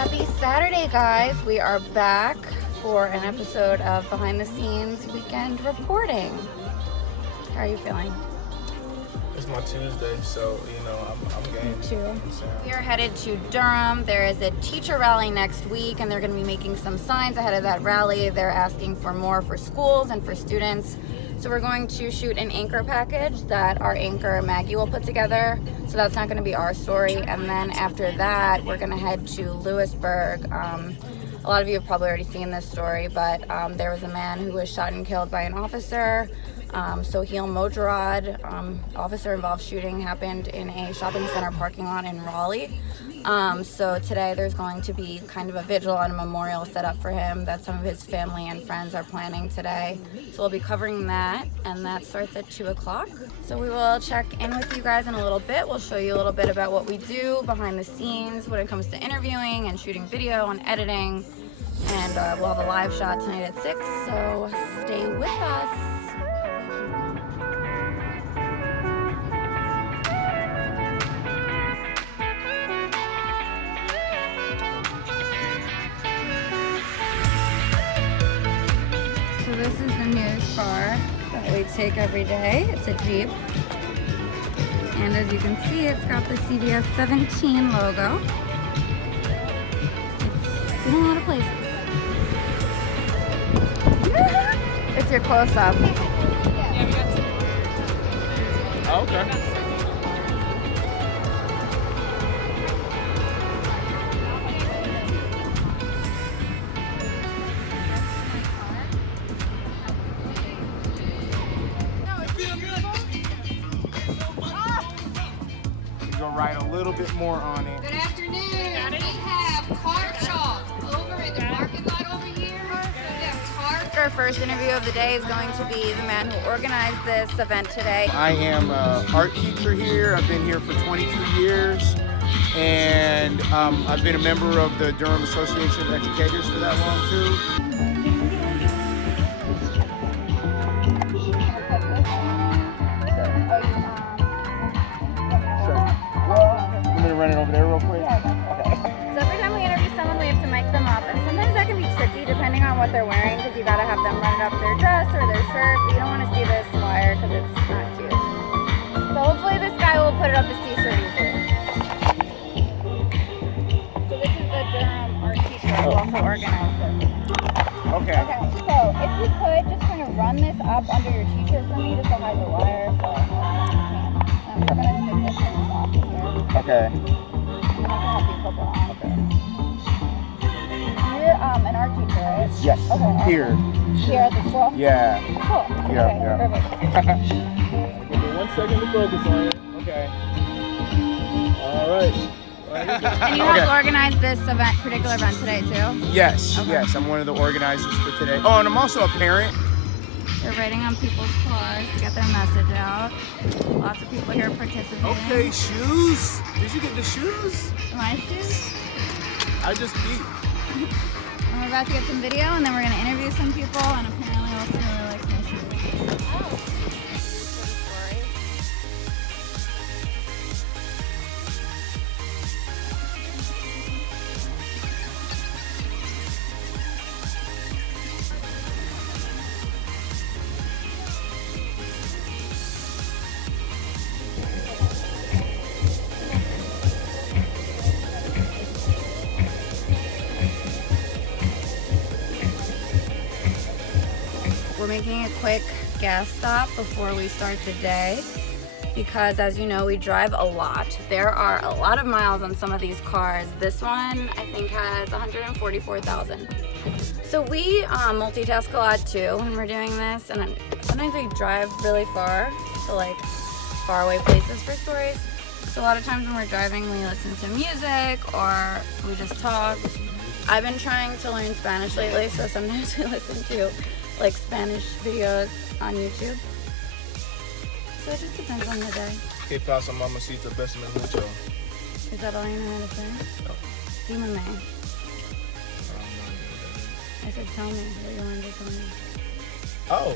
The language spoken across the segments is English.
Happy Saturday, guys. We are back for an episode of Behind the Scenes Weekend Reporting. How are you feeling? It's my Tuesday, so, you know, I'm game. Me too. We are headed to Durham. There is a teacher rally next week, and they're going to be making some signs ahead of that rally. They're asking for more for schools and for students. So we're going to shoot an anchor package that our anchor Maggie will put together. So that's not going to be our story. And then after that, we're going to head to Lewisburg. A lot of you have probably already seen this story, but there was a man who was shot and killed by an officer. Soheil Mojarrad, officer-involved shooting happened in a shopping center parking lot in Raleigh. So today there's going to be kind of a vigil and a memorial set up for him that some of his family and friends are planning today. So we'll be covering that, and that starts at 2 o'clock. So we will check in with you guys in a little bit. We'll show you a little bit about what we do behind the scenes when it comes to interviewing and shooting video and editing. And we'll have a live shot tonight at 6, so stay with us. So this is the news car that we take every day. It's a Jeep. And as you can see, it's got the CBS 17 logo. It's in a lot of places. It's your close-up. Yeah, we got two. Oh, okay. Go right a little bit more on it. Good afternoon. We have car shop over in the parking lot over here. We have car. Our first interview of the day is going to be the man who organized this event today. I am an art teacher here. I've been here for 22 years, and I've been a member of the Durham Association of Educators for that long too. I'm gonna run it over there real quick. So every time we interview someone, we have to mic them up, and sometimes that can be tricky depending on what they're wearing, because you gotta have them run it up their dress or their shirt. But you don't want to see this wire because it's not cute. So hopefully this guy will put it up his t-shirt easily. So this is the Durham art teacher who also organized this. Okay. Okay, so if you could just kind of run this up under your t-shirt for me, just to hide the wire. So we're gonna stick this in the top here. Okay. I'm gonna help you clip it on. Okay. You're an art teacher, right? Yes. Okay. Awesome. Here. Here at the school? Yeah. Cool. Yeah, Okay, yeah. perfect. Give me 1 second to focus on it. Okay. All right. And you helped organize this particular event today too? Yes. Okay. Yes. I'm one of the organizers for today. Oh, and I'm also a parent. They're writing on people's cars to get their message out. Lots of people here participating. Okay, shoes. Did you get the shoes? My shoes. I just beat. And we're about to get some video, and then we're going to interview some people, and apparently Austin really likes my shoes. Oh. We're making a quick gas stop before we start the day because, as you know, we drive a lot. There are a lot of miles on some of these cars. This one, I think, has 144,000. So we multitask a lot too when we're doing this, and sometimes we drive really far to like faraway places for stories. So a lot of times when we're driving, we listen to music or we just talk. I've been trying to learn Spanish lately, so sometimes we listen to like Spanish videos on YouTube. So it just depends on the day. Que pasa, mamacita? Besame mucho. Is that all you know how to say? No. Dime me. I said tell me what you wanted to tell me. Oh,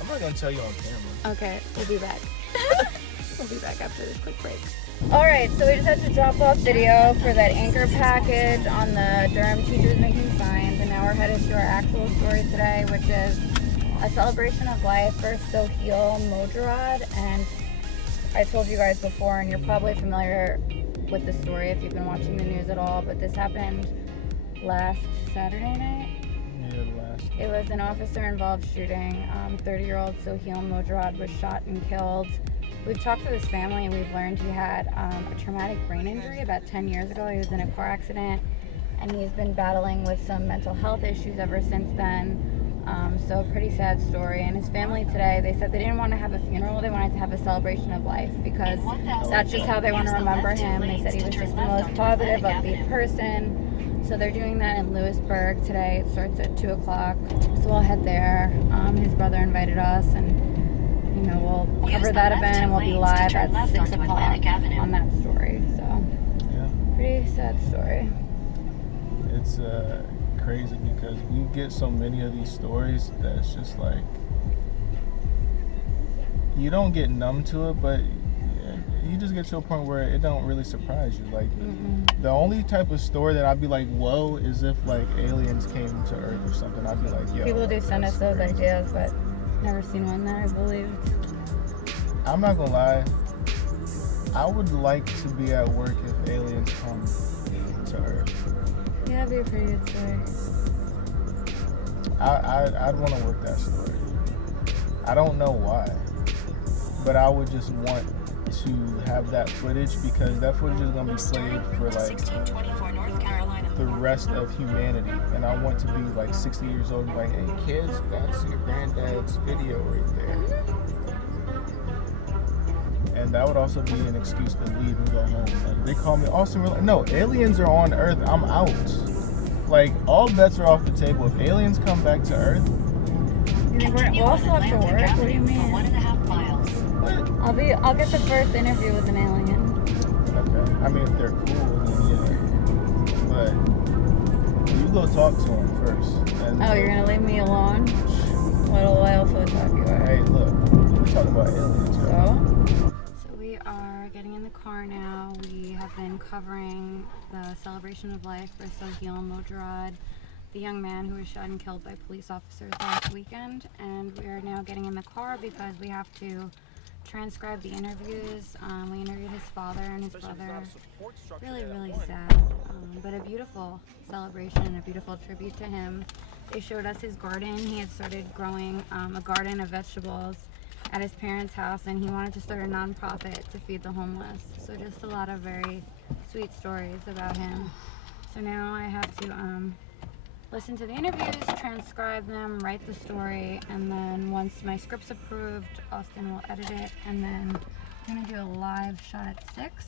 I'm not gonna tell you on camera. Okay, we'll be back. We'll be back after this quick break. Alright, so we just had to drop off video for that anchor package on the Durham teachers making signs, and now we're headed to our actual story today, which is a celebration of life for Soheil Mojarrad. And I told you guys before, and you're probably familiar with the story if you've been watching the news at all, but this happened last Saturday night. It was an officer-involved shooting. 30-year-old Soheil Mojarrad was shot and killed. We've talked to his family, and we've learned he had a traumatic brain injury about 10 years ago. He was in a car accident, and he's been battling with some mental health issues ever since then. So a pretty sad story. And his family today, they said they didn't want to have a funeral, they wanted to have a celebration of life, because that's just how they want to remember him. They said he was just the most positive, upbeat person. So they're doing that in Lewisburg today. It starts at 2 o'clock. So we'll head there. His brother invited us, and we'll cover that event, and we'll be live at 6 o'clock on that story. So, pretty sad story. It's crazy because we get so many of these stories that it's just like, you don't get numb to it, but you just get to a point where it don't really surprise you. Like, the only type of story that I'd be like, whoa, is if like aliens came to Earth or something. I'd be like, yo. People do send us those ideas, but never seen one that I believed. I'm not gonna lie, I would like to be at work if aliens come to Earth. Yeah, that'd be a pretty good story. I'd want to work that story. I don't know why, but I would just want to have that footage, because that footage is going to be played for like the rest of humanity, and I want to be like 60 years old and be like, hey kids, that's your granddad's video right there. And that would also be an excuse to leave and go home. Like, they call me Austin, we're like, no, aliens are on Earth, I'm out. Like, all bets are off the table. If aliens come back to Earth, You think we'll also have to work? What do you mean? 1.5 miles. what? I'll get the first interview with an alien. Okay. I mean, if they're cool, then yeah. But you go talk to them first. And Oh, you're gonna leave me alone? What'll I also talk you about? Hey, look, we're talking about aliens, right? So we are getting in the car now. We have been covering the celebration of life for Soheil Mojarrad, the young man who was shot and killed by police officers last weekend. And we are now getting in the car because we have to transcribe the interviews. We interviewed his father and his brother. Really, really sad, but a beautiful celebration and a beautiful tribute to him. They showed us his garden. He had started growing a garden of vegetables at his parents' house, and he wanted to start a nonprofit to feed the homeless. So just a lot of very sweet stories about him. So now I have to listen to the interviews, transcribe them, write the story, and then once my script's approved, Austin will edit it, and then I'm gonna do a live shot at 6.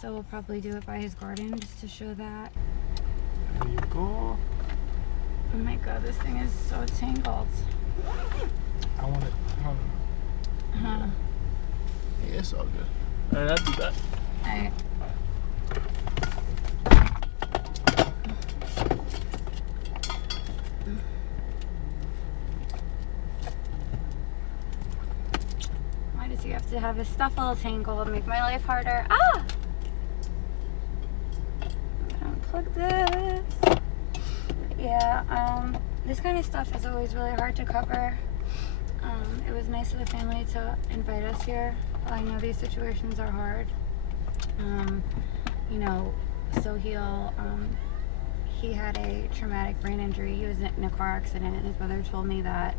So we'll probably do it by his garden just to show that. There you go. Oh my god, this thing is so tangled. I want it. Huh. Yeah, it's all good. Alright, I'll do that. Alright. Why does he have to have his stuff all tangled, make my life harder? Ah! I'm gonna unplug this. Yeah, this kind of stuff is always really hard to cover. It was nice of the family to invite us here. I know these situations are hard. Soheil, he had a traumatic brain injury. He was in a car accident, and his brother told me that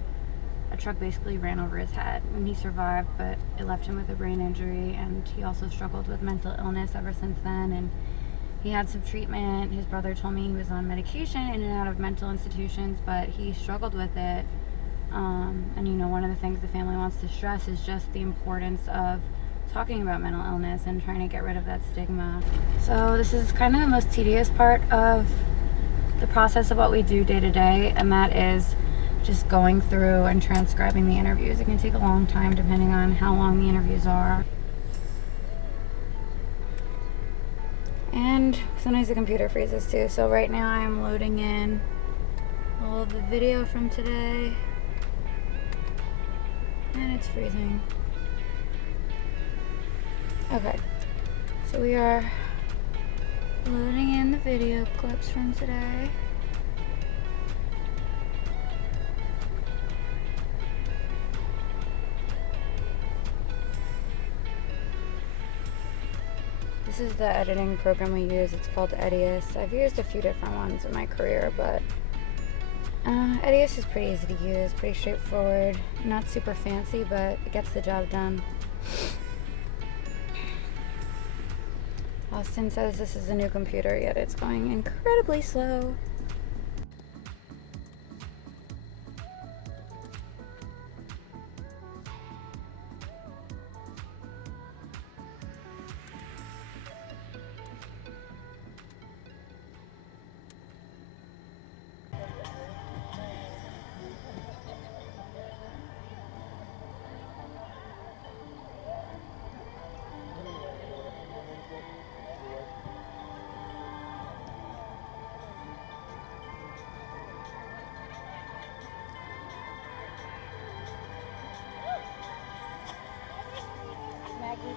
a truck basically ran over his head, and he survived, but it left him with a brain injury, and he also struggled with mental illness ever since then, and he had some treatment. His brother told me he was on medication in and out of mental institutions, but he struggled with it. And one of the things the family wants to stress is just the importance of talking about mental illness and trying to get rid of that stigma. So this is kind of the most tedious part of the process of what we do day to day, and that is just going through and transcribing the interviews. It can take a long time depending on how long the interviews are. And sometimes the computer freezes too. So right now I'm loading in all of the video from today. And it's freezing. Okay, so we are loading in the video clips from today. This is the editing program we use. It's called Edius. I've used a few different ones in my career, but Edius is pretty easy to use, pretty straightforward. Not super fancy, but it gets the job done. Austin says this is a new computer, yet it's going incredibly slow.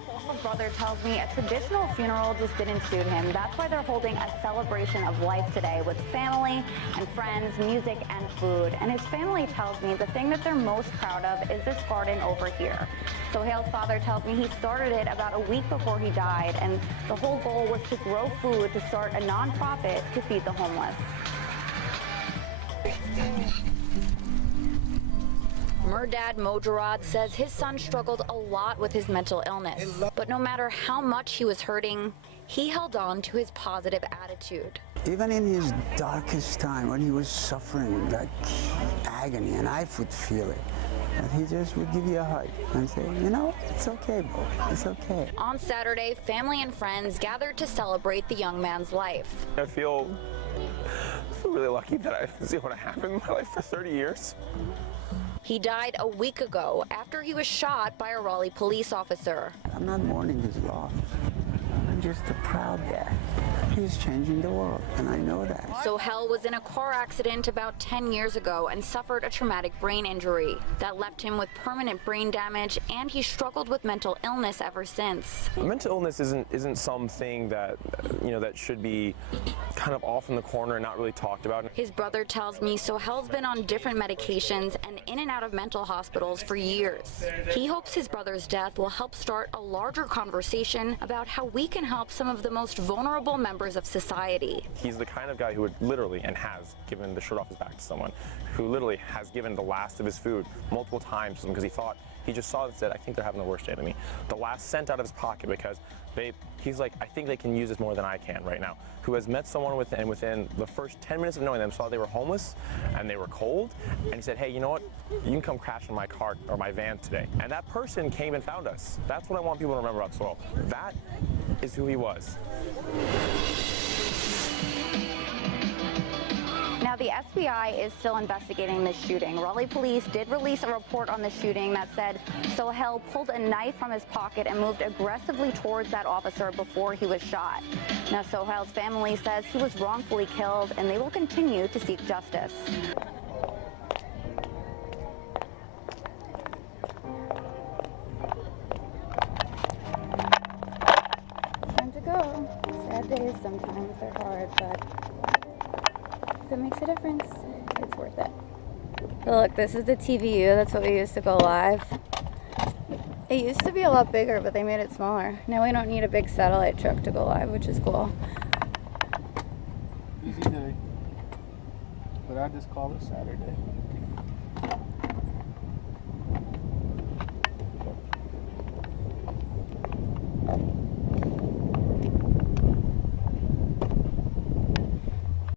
Sohel's brother tells me a traditional funeral just didn't suit him. That's why they're holding a celebration of life today with family and friends, music and food. And his family tells me the thing that they're most proud of is this garden over here. Sohel's father tells me he started it about a week before he died, and the whole goal was to grow food to start a nonprofit to feed the homeless. Murdad Mojarrad says his son struggled a lot with his mental illness, but no matter how much he was hurting, he held on to his positive attitude. Even in his darkest time, when he was suffering like agony, and I would feel it, and he just would give you a hug and say, you know, it's okay, bro, it's okay. On Saturday, family and friends gathered to celebrate the young man's life. I feel really lucky that I was able to happen in my life for 30 years. He died a week ago after he was shot by a Raleigh police officer. I'm not mourning his loss. I'm just a proud dad. He's changing the world, and I know that. Sohel was in a car accident about 10 years ago and suffered a traumatic brain injury that left him with permanent brain damage, and he struggled with mental illness ever since. Mental illness isn't something that, that should be kind of off in the corner and not really talked about. His brother tells me Sohel's been on different medications and in and out of mental hospitals for years. He hopes his brother's death will help start a larger conversation about how we can help some of the most vulnerable members of society. He's the kind of guy who would literally, and has, given the shirt off his back to someone, who literally has given the last of his food multiple times because he just saw it and said, I think they're having the worst day to me. The last cent out of his pocket because, babe, he's like, I think they can use this more than I can right now. Who has met someone within the first 10 minutes of knowing them, saw they were homeless and they were cold, and he said, hey, you know what? You can come crash in my car or my van today. And that person came and found us. That's what I want people to remember about Sohel. That is who he was. Now, the FBI is still investigating this shooting. Raleigh police did release a report on the shooting that said Sohel pulled a knife from his pocket and moved aggressively towards that officer before he was shot. Now, Sohel's family says he was wrongfully killed, and they will continue to seek justice. Time to go. Sad days sometimes, they're hard, but if it makes a difference, it's worth it. So look, this is the TVU. That's what we used to go live. It used to be a lot bigger, but they made it smaller. Now we don't need a big satellite truck to go live, which is cool. Easy day. But I just call it Saturday.